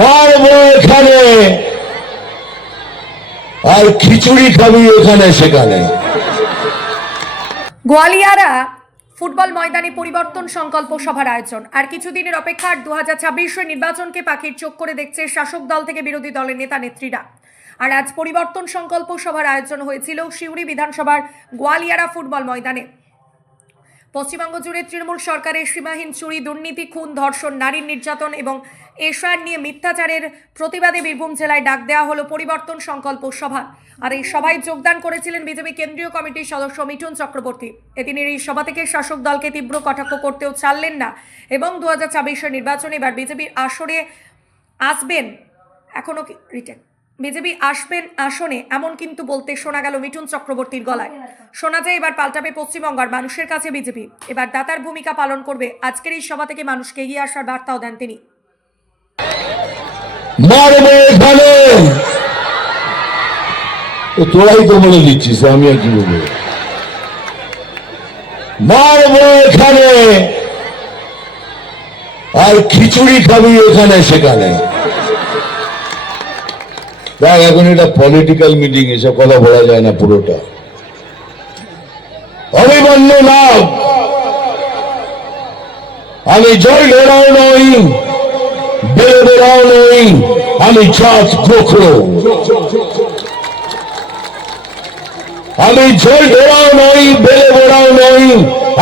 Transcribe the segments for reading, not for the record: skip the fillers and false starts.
মারবো এখানে আর খিচুড়ি খাবি এখানে সেখানে। গোয়ালিয়ারা ফুটবল ময়দানে পরিবর্তন সংকল্প সভার আয়োজন। আর কিছুদিনের অপেক্ষার 2026 নির্বাচনকে পাখির চোখ করে দেখছে শাসক দল থেকে বিরোধী দলের নেতা নেত্রীরা। আর আজ পরিবর্তন সংকল্প সভার আয়োজন হয়েছিল সিউড়ি বিধানসভার গোয়ালিয়ারা ফুটবল ময়দানে। পশ্চিমবঙ্গ জুড়ে তৃণমূল সরকারের সীমাহীন চুরি, দুর্নীতি, খুন, ধর্ষণ, নারীর নির্যাতন এবং এশার নিয়ে মিথ্যাচারের প্রতিবাদে বীরভূম জেলায় ডাক দেওয়া হলো পরিবর্তন সংকল্প সভা। আর এই সভায় যোগদান করেছিলেন বিজেপি কেন্দ্রীয় কমিটির সদস্য মিঠুন চক্রবর্তী। এদিনের এই সভা থেকে শাসক দলকে তীব্র কটাক্ষ করতেও ছাড়লেন না এবং 2026 নির্বাচনে এবার বিজেপির আসরে আসবেন, এখনো রিটেন বিজেপি আসবেন আসনে, এমন কিন্তু বলতে শোনা গেল মিঠুন চক্রবর্তীর গলায়। শোনা যায় এবার পাল্টাবে পশ্চিমবঙ্গের মানুষের কাছে বিজেপি, এবার দাতার ভূমিকা পালন করবে। আজকের এই সভা থেকে মানুষকে এগিয়ে আসার বার্তাও দেন তিনি। তোরাই তো বলে দিচ্ছিস, আমি আর কি বলবো। মারবো এখানে আর খিচুড়ি খাবি এখানে সেখানে। দেখ, এখন এটা পলিটিক্যাল মিটিং, এসব কথা বলা যায় না পুরোটা। অভিমন্য নাম, আমি জয় ঘেরাও নই, বেড়ে বেড়াও নই, আমি চাঁদ গোখরো। আমি জয় ঘেরাও নই, বেড়ে বেড়াও নই,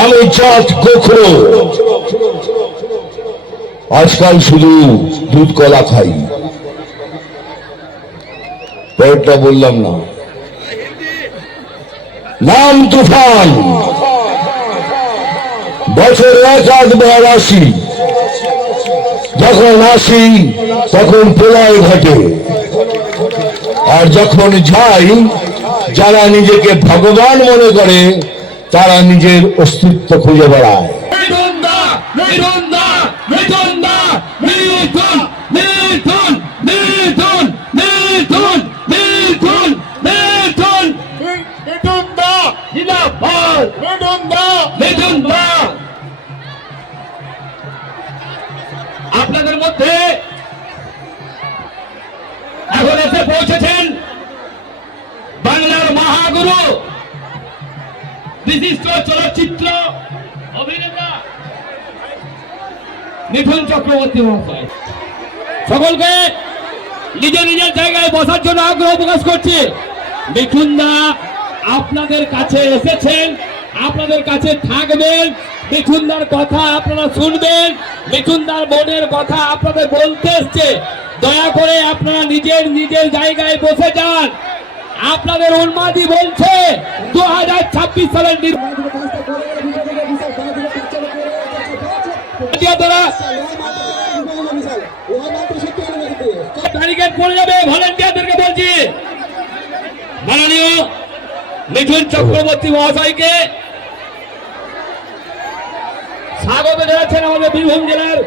আমি চাঁদ গোখরো। আজকাল শুধু দুধ কলা খাই, পরেরটা বললাম না। নাম তুফান, বছর এক আধবার আসি, যখন আসি তখন প্রলয় ঘটে, আর যখন যাই যারা নিজেকে ভগবান মনে করে তারা নিজের অস্তিত্ব খুঁজে বেড়ায়। আপনাদের মধ্যে এখন এসে পৌঁছেছেন বাংলার মহাগুরু, বিশিষ্ট চলচ্চিত্র অভিনেতা মিঠুন চক্রবর্তী মহাশয়। সকলকে নিজের নিজের জায়গায় বসার জন্য আগ্রহ প্রকাশ করছি। মিঠুন দা আপনাদের কাছে এসেছেন, আপনাদের কাছে থাকবেন, মিঠুনদার কথা আপনারা শুনবেন, মিঠুনদার মনের কথা আপনাদের বলতে এসছে। দয়া করে আপনারা নিজের নিজের জায়গায় বসে যান। আপনাদের উন্মাদি বলছে 2026 সালের ব্যারিকেড পড়ে যাবে। ভলেন্টিয়ারদেরকে বলছি, মাননীয় মিঠুন চক্রবর্তী মহাশয়কে স্বাগত জানাচ্ছেন আমাদের বীরভূম জেলার